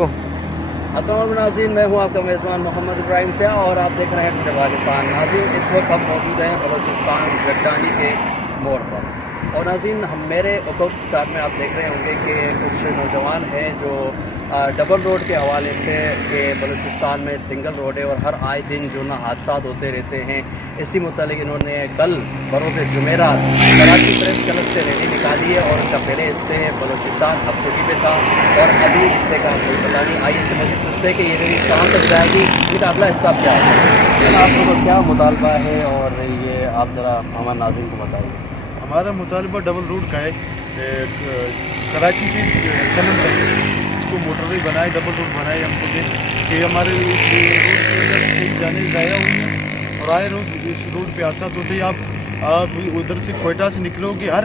अस्सलाम नाज़रीन, मैं हूं आपका मेज़बान मोहम्मद इब्राहिम से और आप देख रहे हैं टुडे पाकिस्तान। नाज़रीन, इस वक्त हम मौजूद हैं बलूचिस्तान जगदानी के मोड़ पर। और नाज़रीन, हम मेरे वक्त साथ में आप देख रहे होंगे कि कुछ नौजवान हैं जो डबल रोड के हवाले से कि बलूचिस्तान में सिंगल रोड है और हर आए दिन जो ना हादसा होते रहते हैं, इसी मुतालिक इन्होंने कल बरोज़ जुमेरात कराची प्रेस क्लब से रैली निकाली है। और उसका पहले इससे बलूचिस्तान अब चौकी पे था और अभी इससे का कोई पता नहीं। आइए समझिए सोचते कि ये रैली कहाँ तक जाएगी, इसका अगला स्टॉप क्या है। आप लोगों का क्या मुतालबा है और ये आप ज़रा हमारे नाज़रीन को बताइए। हमारा मुतालबा डबल रोड का है, कराची से सनम तक इसको मोटरवे बनाए, डबल रोड बनाए हमको दे कि हमारे इस रोड की वजह से कई जाने ज़ाया हुई हैं और आए रोज इस रोड पे हादसा होते हैं। आप उधर से कोयटा से निकलोगे, हर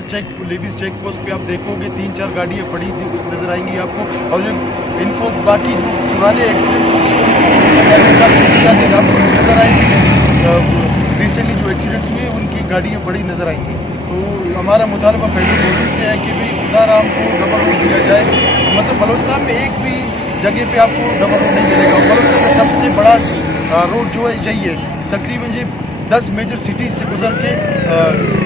लेडीज़ चेक पोस्ट पे आप देखोगे 3-4 गाड़ियाँ पड़ी नज़र आएंगी आपको। और जो इनको बाकी जो पुराने एक्सीडेंट्स होते हैं आपको नज़र आएंगे। रिसेंटली जो एक्सीडेंट्स हुए उनकी गाड़ियाँ बड़ी नज़र आएंगी। तो हमारा मुतालबा पहले मोदी से है कि भाई खुदा राम को डबल रोड दिया जाए। मतलब बलूचिस्तान में एक भी जगह पे आपको डबल रोड नहीं मिलेगा। बलूचिस्तान में सबसे बड़ा रोड जो है यही है, तकरीबन ये 10 मेजर सिटीज़ से गुजर के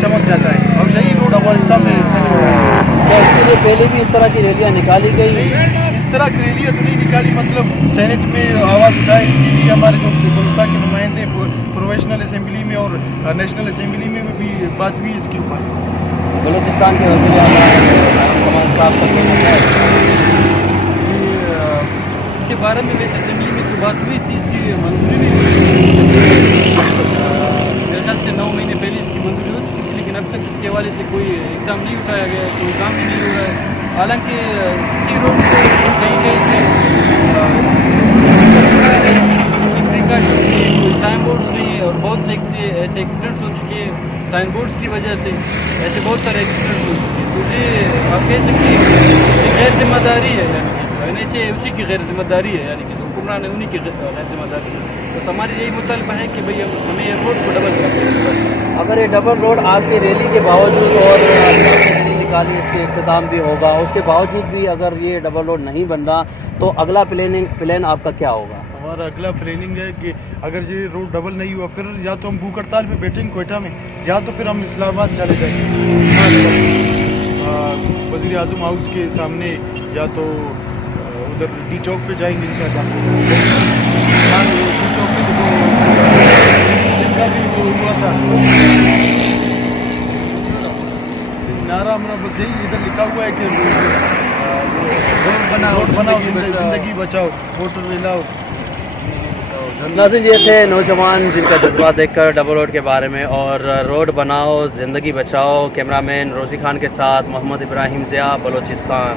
चमक जाता है और यही रोड अफगानिस्तान में टच हो रहा है। क्या इसके लिए पहले भी इस तरह की रैलियाँ निकाली गई? इस तरह की रैलियाँ तो नहीं निकाली, मतलब सेनेट में आवाज़ उठाए इसके लिए हमारे जो बलूचिस्तान के नुमाइंदे प्रोविजनल असेंबली में और नेशनल असेंबली में भी बात हुई इसके ऊपर। बलूचिस्तान के वज़ीर आला साहब का कहना है इसके बारे में वैसे असेंबली में तो बात हुई थी, इसकी मंजूरी भी मेरे ख्याल से 9 महीने पहले इसकी मंजूरी हो चुकी थी, लेकिन अब तक इसके हवाले से कोई इकदाम नहीं उठाया गया, कोई काम भी नहीं हो रहा है। हालांकि इसी रोड पे कहीं कहीं से साइन बोर्ड्स नहीं है और बहुत से ऐसे एक्सीडेंट्स हो चुके हैं साइन बोर्ड्स की वजह से, ऐसे बहुत सारे एक्सीडेंट्स हो चुके हैं। तो ये आप कह सकते हैं कि गैर जिम्मेदारी है, यानी कि NHA उसी की गैर जिम्मेदारी है, यानी कि जो हुक्मरान है उन्हीं की गैर जिम्मेदारी है। तो हमारी यही मुतालबा है कि भाई हमें ये रोड को डबल करना। अगर ये डबल रोड आपकी रैली के बावजूद और रैली निकाली इसके इख्तिताम भी होगा, उसके बावजूद भी अगर ये डबल रोड नहीं बन रहा तो अगला प्लान आपका क्या होगा? हमारा अगला प्लानिंग है कि अगर ये रोड डबल नहीं हुआ फिर या तो हम भूख हड़ताल पे बैठेंगे कोयटा में, या तो फिर हम इस्लामाबाद चले जाएंगे वज़ीर आज़म हाउस के सामने, या तो उधर डी चौक पे जाएंगे इंशाल्लाह। डी चौक पे तो जिनका भी वो हुआ था नारा हमारा बस यही इधर लिखा हुआ है कि रोड बनाओ जिंदगी बचाओ, मोटरवे लाओ। नाज़रीन, ये थे नौजवान जिनका जज्बा देखकर डबल रोड के बारे में और रोड बनाओ ज़िंदगी बचाओ। कैमरामैन रोज़ी खान के साथ मोहम्मद इब्राहिम ज़िया, बलूचिस्तान।